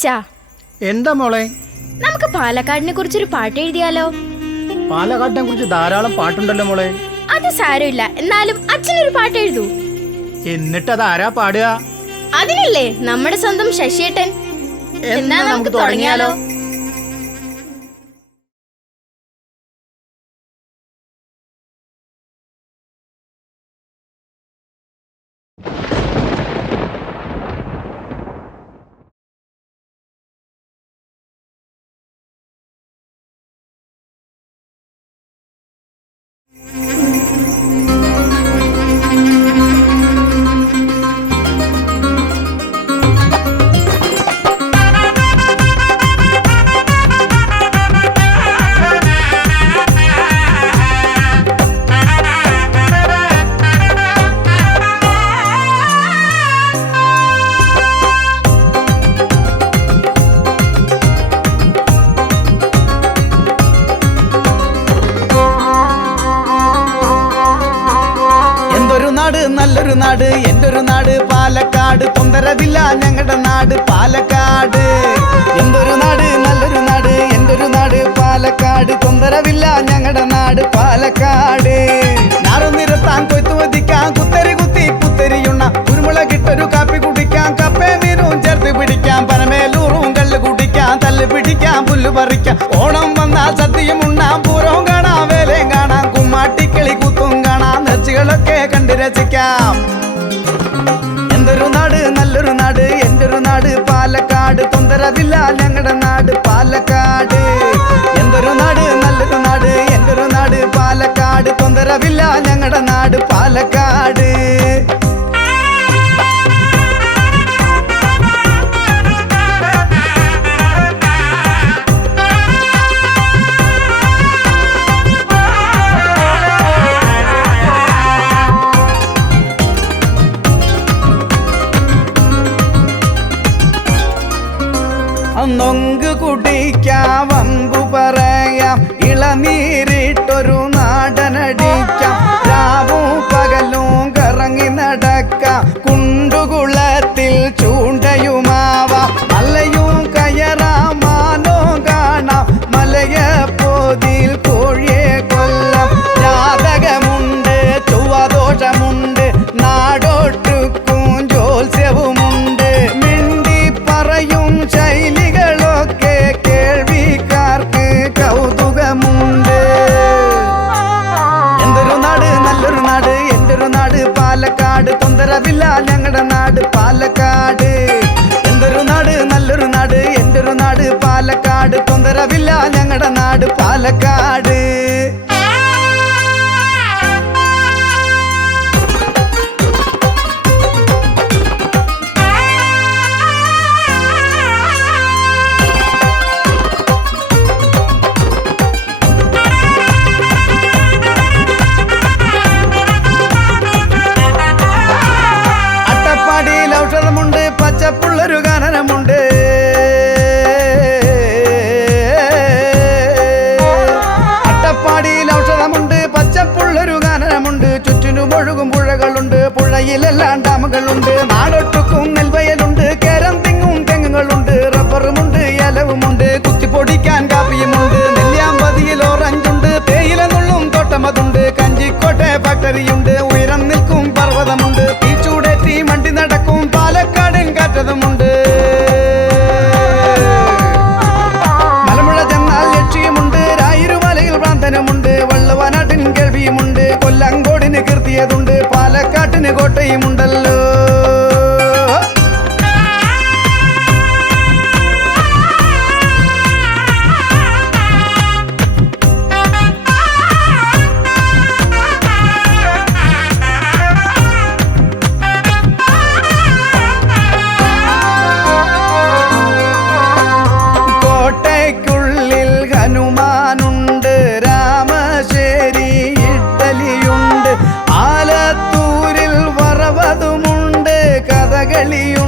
അച്ഛാ എന്താ മോളെ? നമുക്ക് പാലക്കാടിനെ കുറിച്ചൊരു പാട്ട് എഴുതിയാലോ? പാലക്കാടിനെ കുറിച്ച് ധാരാളം പാട്ടുണ്ടല്ലോ മോളെ. അത് സാരമില്ല. എന്നാലും അച്ഛനൊരു പാട്ട് എഴുതൂ. എന്നിട്ട് അത് ആരാ പാടുക? അതിനല്ലേ നമ്മുടെ സ്വന്തം ശശിയേട്ടൻ. എന്നാ നമുക്ക് തുടങ്ങിയാലോ? നാട് നല്ലൊരു നാട് എന്റെ ഒരു നാട്? പാലക്കാട് തൊന്തരവില്ല ഞങ്ങളുടെ നാട് പാലക്കാട്. എന്തൊരു നാട് നല്ലൊരു നാട് എന്റെ ഒരു നാട്? പാലക്കാട് തൊന്തരവില്ല ഞങ്ങളുടെ നാട് പാലക്കാട്. നാറും കൊയ്ത്തു വധിക്കാൻ കുത്തരി കുത്തി പുത്തരിയുണ്ണ കുരുമുളകിട്ടൊരു കാപ്പി കുടിക്കാം കപ്പേ മീനും ചേർത്ത് പിടിക്കാം പരമേലൂറും കല്ല് കുടിക്കാം തല്ല് പിടിക്കാം പുല്ല് പറിക്കാം. ഓണം രസിക്കാം എന്തൊരു നാട് നല്ലൊരു നാട് എന്റെ ഒരു നാട് പാലക്കാട്. തൊന്തരവില്ല ഞങ്ങളുടെ നാട് പാലക്കാട്. എന്തൊരു നാട് നല്ലൊരു നാട് എന്റെ ഒരു നാട് പാലക്കാട്. തൊന്തരവില്ല ഞങ്ങളുടെ നാട് പാലക്കാട്. നൊങ്ക് കുടിക്കാം പറയാം. ഇളനീരിട്ടൊരു നാടനടിക്കാം. രാവും പാലക്കാട് തൊന്തരവില്ല ഞങ്ങളുടെ നാട് പാലക്കാട്. എന്തൊരു നാട് നല്ലൊരു നാട് എന്റെ ഒരു നാട് പാലക്കാട്. തൊന്തരവില്ല ഞങ്ങളുടെ നാട് പാലക്കാട്. மூலையிலெல்லாம் டாமங்கள் உண்டு. நாடொட்டுக்கும் love. കളിയോ